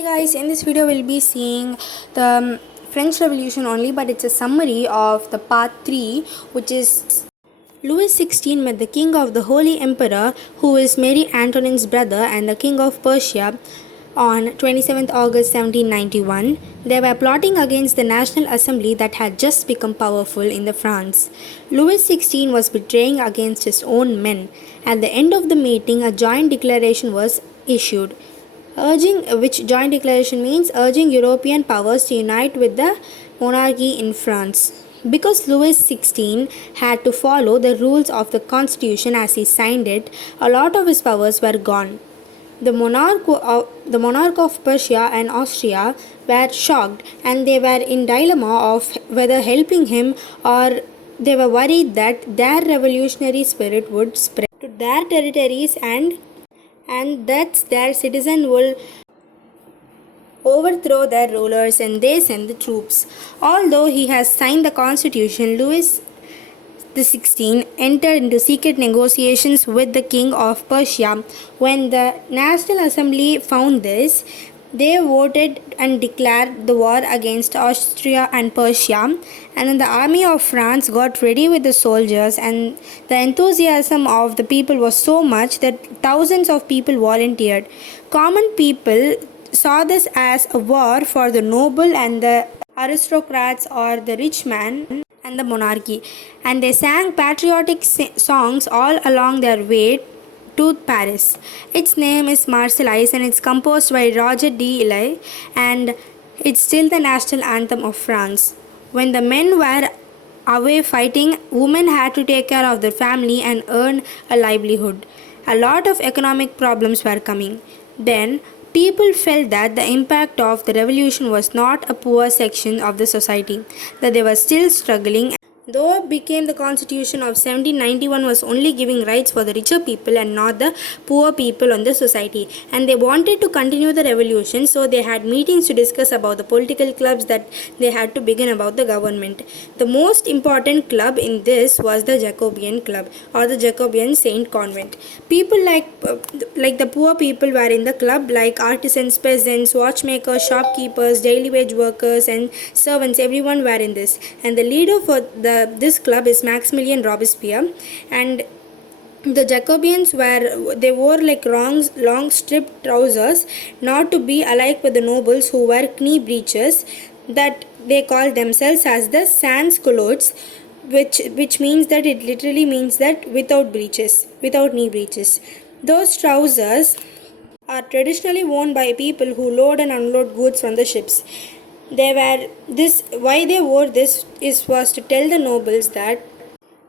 Hey guys, in this video we'll be seeing the French Revolution only, but it's a summary of the part 3, which is Louis XVI met the king of the Holy Emperor, who is Marie Antoine's brother, and the king of Persia on 27th August 1791. They were plotting against the National Assembly that had just become powerful in the France. Louis XVI was betraying against his own men. At the end of the meeting, a joint declaration was issued which joint declaration means urging European powers to unite with the monarchy in France. Because Louis XVI had to follow the rules of the constitution as he signed it, a lot of his powers were gone. The monarch of Persia and Austria were shocked, and they were in dilemma of whether helping him, or they were worried that their revolutionary spirit would spread to their territories, and that their citizens will overthrow their rulers, and they send the troops. Although he has signed the constitution, Louis XVI entered into secret negotiations with the king of Persia. When the National Assembly found this, they voted and declared the war against Austria and Persia, and then the army of France got ready with the soldiers, and the enthusiasm of the people was so much that thousands of people volunteered. Common people saw this as a war for the noble and the aristocrats, or the rich man and the monarchy, and they sang patriotic songs all along their way to Paris. Its name is Marseillaise, and it's composed by Roger de Lille, and it's still the national anthem of France. When the men were away fighting, women had to take care of their family and earn a livelihood. A lot of economic problems were coming. Then people felt that the impact of the revolution was not a poor section of the society, that they were still struggling. Though it became the constitution of 1791 was only giving rights for the richer people and not the poor people on the society, and they wanted to continue the revolution, so they had meetings to discuss about the political clubs that they had to begin about the government. The most important club in this was the Jacobean Club, or the Jacobean Saint Convent. People like the poor people were in the club, like artisans, peasants, watchmakers, shopkeepers, daily wage workers, and servants. Everyone were in this, and the leader for this club is Maximilian Robespierre. And the Jacobeans wore like long striped trousers, not to be alike with the nobles who wear knee breeches, that they call themselves as the sans culottes, which means that it literally means that without knee breeches. Those trousers are traditionally worn by people who load and unload goods from the ships. Why they wore this was to tell the nobles that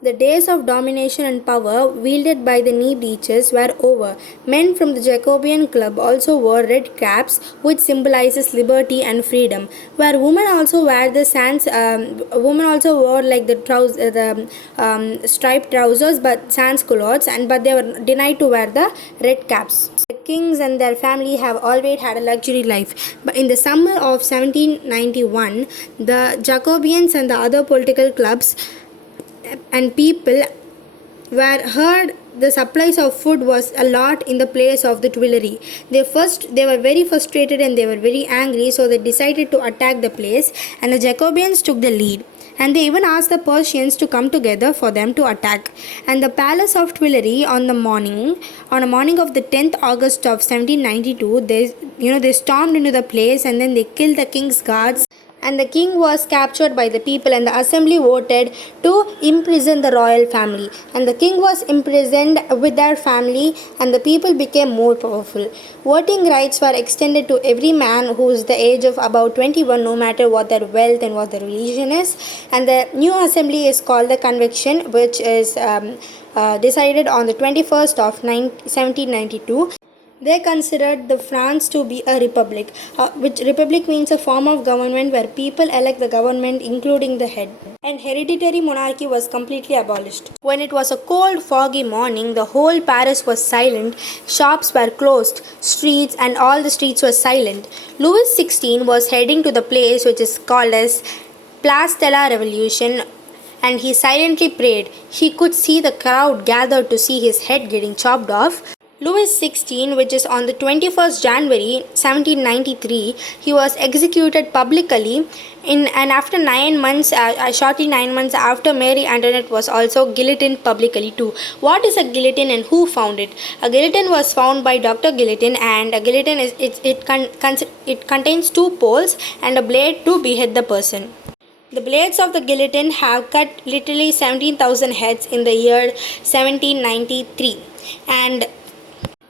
the days of domination and power wielded by the knee breeches were over. Men from the Jacobean Club also wore red caps, which symbolizes liberty and freedom. Where women also wore like the striped trousers, but sans culottes, but they were denied to wear the red caps. The kings and their family have always had a luxury life, but in the summer of 1791, the Jacobeans and the other political clubs and people were heard the supplies of food was a lot in the place of the Tuileries. They were very frustrated and they were very angry, so they decided to attack the place, and the Jacobeans took the lead. And they even asked the Persians to come together for them to attack. And the palace of Tuileries on a morning of the 10th August of 1792, they stormed into the place, and then they killed the king's guards, and the king was captured by the people, and the assembly voted to imprison the royal family, and the king was imprisoned with their family, and the people became more powerful. Voting rights were extended to every man who is the age of about 21, no matter what their wealth and what their religion is. And the new assembly is called the Convention, which is decided on the 21st of 1792. They considered the France to be a republic, which republic means a form of government where people elect the government, including the head. And hereditary monarchy was completely abolished. When it was a cold, foggy morning, the whole Paris was silent. Shops were closed, all the streets were silent. Louis XVI was heading to the place which is called as Place de la Revolution, and he silently prayed. He could see the crowd gathered to see his head getting chopped off. Louis XVI, which is on the 21st January 1793, he was executed publicly and after 9 months, shortly 9 months after, Mary Antoinette was also guillotined publicly too. What is a guillotine and who found it? A guillotine was found by Dr. Guillotine, and a guillotine it contains two poles and a blade to behead the person. The blades of the guillotine have cut literally 17,000 heads in the year 1793. And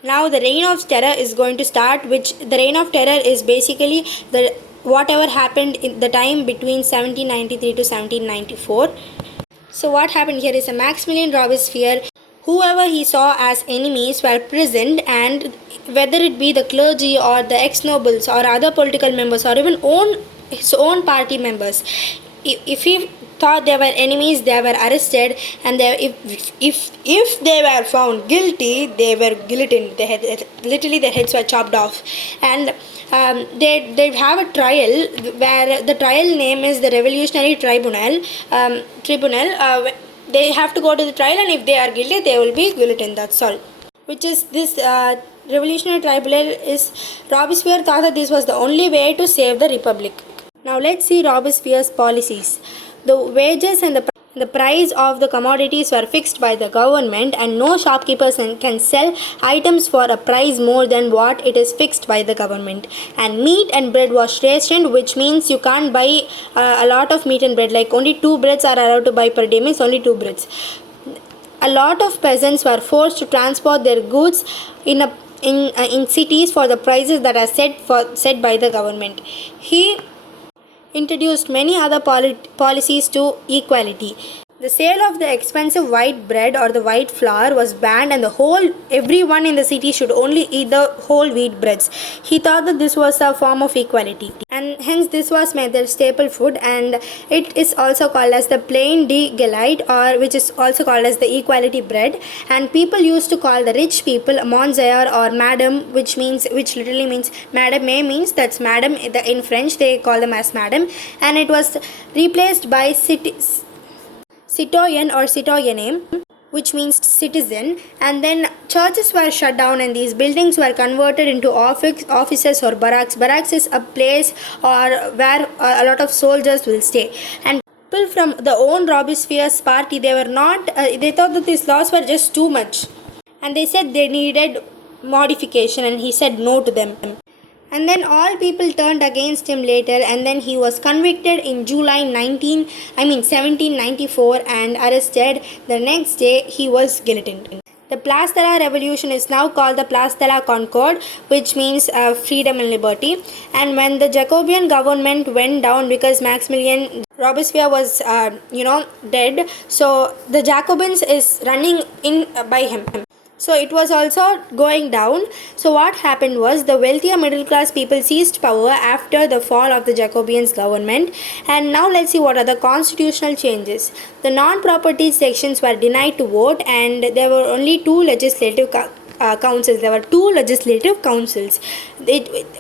now the reign of terror is going to start, which the reign of terror is basically the whatever happened in the time between 1793 to 1794. So what happened here is a Maximilian Robespierre, whoever he saw as enemies were prisoned, and whether it be the clergy or the ex-nobles or other political members or even his own party members, if he thought they were enemies, they were arrested, and if they were found guilty, they were guillotined. Literally their heads were chopped off, and they have a trial where the trial name is the Revolutionary Tribunal. They have to go to the trial, and if they are guilty, they will be guillotined. That's all. Which is this Revolutionary Tribunal is Robespierre thought that this was the only way to save the republic. Now let's see Robespierre's policies. The wages and the price of the commodities were fixed by the government, and no shopkeepers can sell items for a price more than what it is fixed by the government. And meat and bread was rationed, which means you can't buy a lot of meat and bread. Like only 2 breads are allowed to buy per day, means only 2 breads. A lot of peasants were forced to transport their goods in cities for the prices that are set by the government. He introduced many other policies to equality. The sale of the expensive white bread or the white flour was banned, and everyone in the city should only eat the whole wheat breads. He thought that this was a form of equality, and hence this was made their staple food, and it is also called as the plain de galite, or which is also called as the equality bread. And people used to call the rich people Monsieur or Madame, which literally means Madame May, means that's Madame in French. They call them as Madame, and it was replaced by citoyen or citoyenne, which means citizen. And then churches were shut down, and these buildings were converted into offices or barracks. Barracks is a place or where a lot of soldiers will stay. And people from the own Robespierre's party, they thought that these laws were just too much, and they said they needed modification, and he said no to them. And then all people turned against him later, and then he was convicted in July 1794 and arrested. The next day he was guillotined. The Place de la Revolution is now called the Place de la Concorde, which means freedom and liberty. And when the Jacobean government went down because Maximilian Robespierre was dead, so the Jacobins is running in by him. So it was also going down. So what happened was the wealthier middle class people seized power after the fall of the Jacobeans government. And now let's see what are the constitutional changes. The non-property sections were denied to vote, and there were only two legislative councils. There were two legislative councils.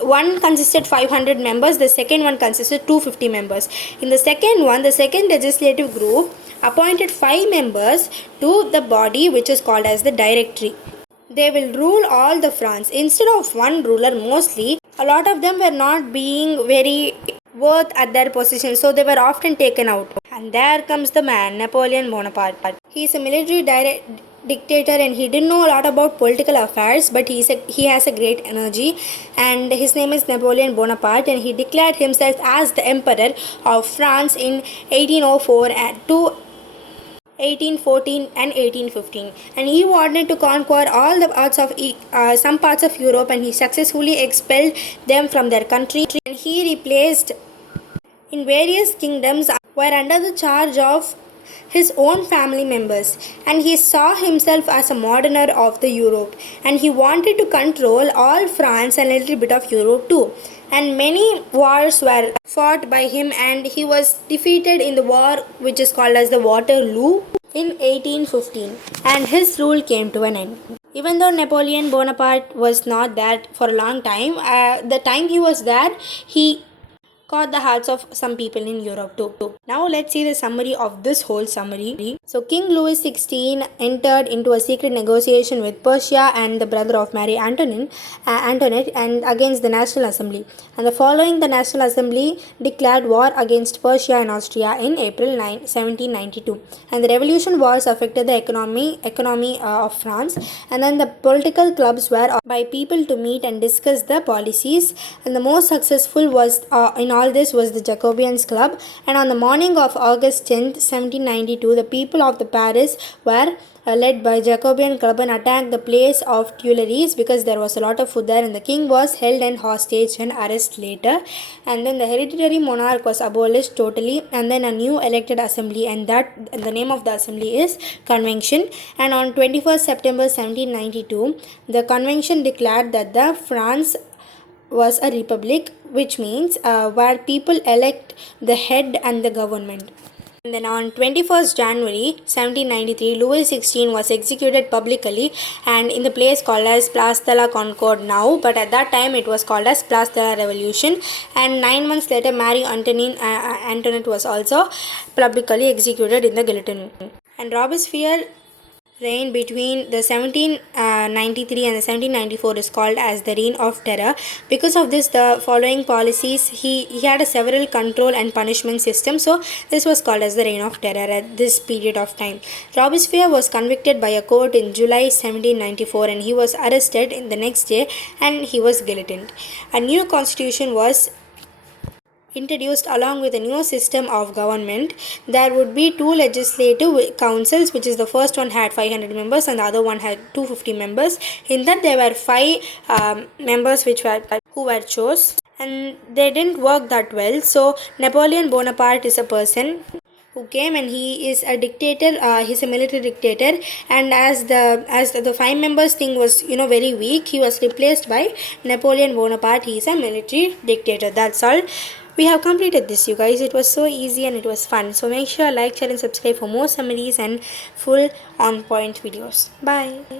One consisted 500 members. The second one consisted 250 members. In the second one, the second legislative group appointed 5 members to the body which is called as the Directory. They will rule all the France. Instead of one ruler, mostly, a lot of them were not being very worth at their position, so they were often taken out. And there comes the man, Napoleon Bonaparte. He is a military dictator, and he didn't know a lot about political affairs, but he has a great energy, and his name is Napoleon Bonaparte, and he declared himself as the emperor of France in 1804 to 1814 and 1815, and he wanted to conquer all the parts of some parts of Europe, and he successfully expelled them from their country, and he replaced in various kingdoms were under the charge of his own family members, and he saw himself as a moderner of the Europe, and he wanted to control all France and a little bit of Europe too. And many wars were fought by him, and he was defeated in the war which is called as the Waterloo in 1815, and his rule came to an end. Even though Napoleon Bonaparte was not there for a long time, the time he was there, he caught the hearts of some people in Europe too. Now let's see the summary of this whole summary. So King Louis XVI entered into a secret negotiation with Persia and the brother of Mary Antoinette and against the National Assembly. And the following the National Assembly declared war against Persia and Austria in April 1792. And the revolution wars affected the economy of France. And then the political clubs were by people to meet and discuss the policies. And the most successful was in all this was the Jacobians Club. And on the morning of August 10th, 1792, the people of the Paris were led by Jacobean Club and attacked the place of Tuileries because there was a lot of food there, and the king was held and hostage and arrested later. And then the hereditary monarch was abolished totally, and then a new elected assembly, and the name of the assembly is Convention. And on 21st September 1792, the convention declared that the France was a republic, which means where people elect the head and the government. And then on 21st January 1793, Louis XVI was executed publicly and in the place called as Place de la Concorde now, but at that time it was called as Place de la Revolution. And 9 months later, Mary Antoinette was also publicly executed in the guillotine. And Robespierre reign between the 1793 and the 1794 is called as the reign of terror. Because of this, the following policies, he had a several control and punishment system, so this was called as the reign of terror at this period of time. Robespierre was convicted by a court in July 1794 and he was arrested in the next day and he was guillotined. A new constitution was introduced along with a new system of government. There would be two legislative councils, which is the first one had 500 members and the other one had 250 members. In that there were five members who were chose, and they didn't work that well. So Napoleon Bonaparte is a person who came and he is a dictator. He's a military dictator, and as the five members thing was very weak, he was replaced by Napoleon Bonaparte. He is a military dictator. That's all. We have completed this, you guys. It was so easy and it was fun. So make sure like, share and subscribe for more summaries and full on point videos. Bye.